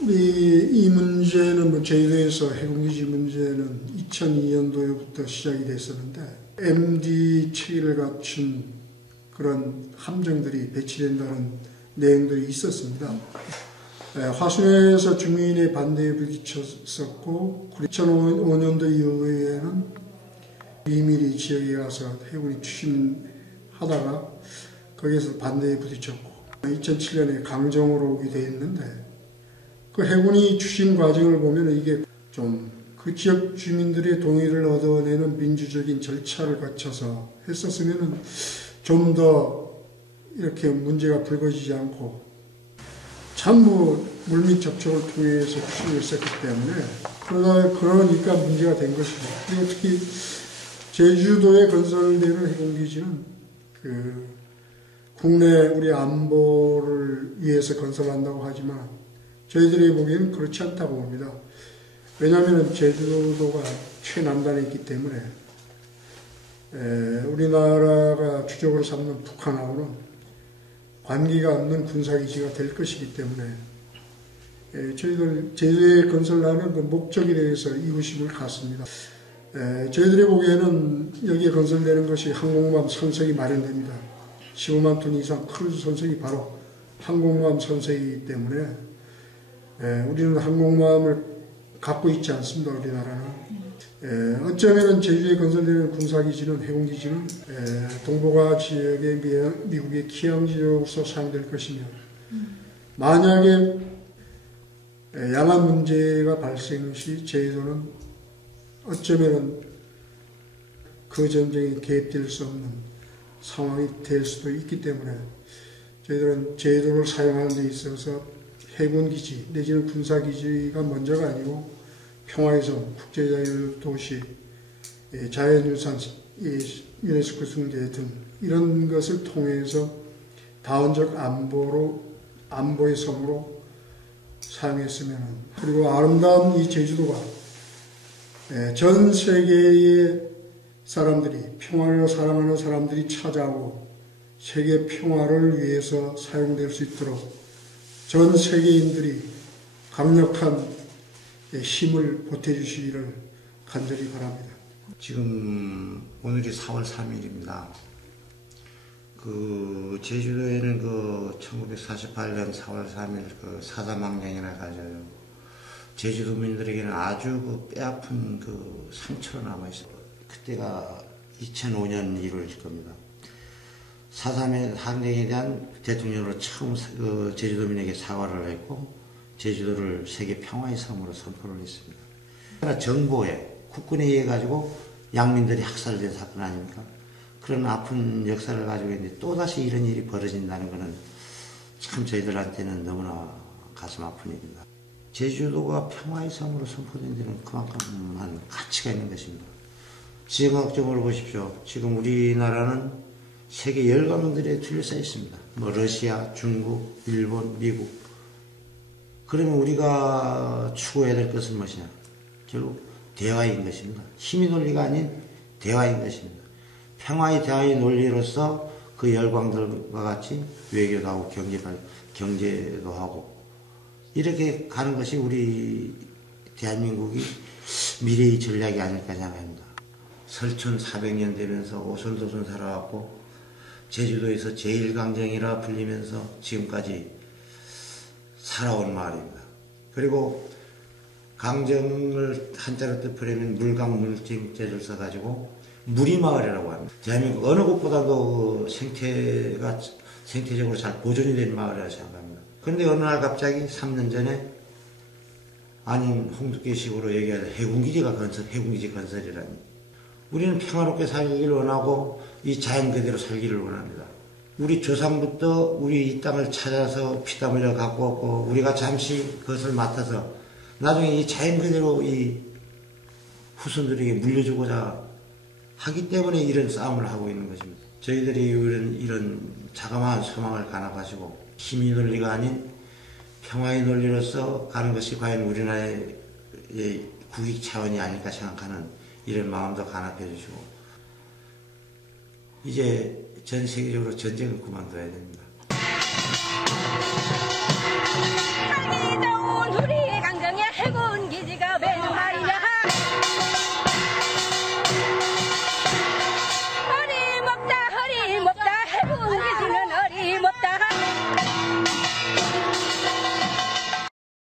이 문제는 제주도에서 해군기지 문제는 2002년도부터 시작이 됐었는데 MD 체계를 갖춘 그런 함정들이 배치된다는 내용들이 있었습니다. 화순에서 주민의 반대에 부딪혔었고 2005년도 이후에는 비밀리 지역에 가서 해군이 추진하다가 거기에서 반대에 부딪혔고 2007년에 강정으로 오게 되었는데 그 해군이 추진 과정을 보면 이게 좀 그 지역 주민들의 동의를 얻어내는 민주적인 절차를 거쳐서 했었으면 좀 더 이렇게 문제가 불거지지 않고 전부 물밑 접촉을 통해서 추진을 했었기 때문에 그러니까 문제가 된 것이죠. 그리고 특히 제주도에 건설되는 해군기지는 국내 우리 안보를 위해서 건설한다고 하지만 저희들이 보기에는 그렇지 않다고 봅니다. 왜냐하면 제주도가 최남단에 있기 때문에 우리나라가 주적으로 삼는 북한하고는 관계가 없는 군사기지가 될 것이기 때문에 저희들 제주도에 건설하는 그 목적에 대해서 이구심을 갖습니다. 저희들이 보기에는 여기에 건설되는 것이 항공모함 선석이 마련됩니다. 15만 톤 이상 크루즈 선석이 바로 항공모함 선석이기 때문에 우리는 항공모함을 갖고 있지 않습니다. 우리나라는. 어쩌면 제주에 건설되는 군사기지는 해군기지는 동북아 지역의 미국의 기항지역으로서 사용될 것이며 만약에 양안 문제가 발생 시 제주도는 어쩌면 그 전쟁에 개입될 수 없는 상황이 될 수도 있기 때문에 저희들은 제주도를 사용하는 데 있어서 해군기지 내지는 군사기지가 먼저가 아니고 평화의성, 국제자율도시, 자연유산, 유네스코 승계 등 이런 것을 통해서 다원적 안보의 섬으로 사용했으면 그리고 아름다운 이 제주도가 전 세계의 사람들이 평화를 사랑하는 사람들이 찾아오고 세계 평화를 위해서 사용될 수 있도록 전 세계인들이 강력한 힘을 보태주시기를 간절히 바랍니다. 지금 오늘이 4월 3일입니다. 제주도에는 1948년 4월 3일 사자망령이라 가지고 제주도민들에게는 아주 뼈아픈 상처로 남아있어요. 그때가 2005년 1월일 겁니다. 4.3 항쟁에 대한 대통령으로 처음 제주도민에게 사과를 했고 제주도를 세계 평화의 섬으로 선포를 했습니다. 그러나 정보에 국군에 의해 가지고 양민들이 학살된 사건 아닙니까? 그런 아픈 역사를 가지고 있는데 또다시 이런 일이 벌어진다는 것은 참 저희들한테는 너무나 가슴 아픈 일입니다. 제주도가 평화의 섬으로 선포된 데는 그만큼만 가치가 있는 것입니다. 지정학적으로 보십시오. 지금 우리나라는 세계 열강들에 둘러싸여 있습니다. 러시아, 중국, 일본, 미국. 그러면 우리가 추구해야 될 것은 무엇이냐? 결국 대화인 것입니다. 힘의 논리가 아닌 대화인 것입니다. 평화의 대화의 논리로서 그 열광들과 같이 외교도 하고 경제도 하고 이렇게 가는 것이 우리 대한민국이 미래의 전략이 아닐까 생각합니다. 설촌 400년 되면서 오손도손 살아왔고 제주도에서 제1강정이라 불리면서 지금까지 살아온 마을입니다. 그리고 강정을 한자로 뜻하면 물강 물쟁제를 써가지고 무리마을이라고 합니다. 대한민국 어느 곳보다도 생태적으로 잘 보존이 된 마을이라고 생각합니다. 그런데 어느 날 갑자기 3년 전에 아닌 홍두깨식으로 얘기하는 해군기지 건설이라니. 우리는 평화롭게 살기를 원하고 이 자연 그대로 살기를 원합니다. 우리 조상부터 우리 이 땅을 찾아서 피땀 흘려 갖고 왔고 우리가 잠시 그것을 맡아서 나중에 이 자연 그대로 이 후손들에게 물려주고자 하기 때문에 이런 싸움을 하고 있는 것입니다. 저희들이 이런 자그마한 소망을 가나가지고 힘의 논리가 아닌 평화의 논리로서 가는 것이 과연 우리나라의 국익 차원이 아닐까 생각하는 이런 마음도 간합해 주시고 이제 전 세계적으로 전쟁을 그만둬야 됩니다. 우리 강정에 해군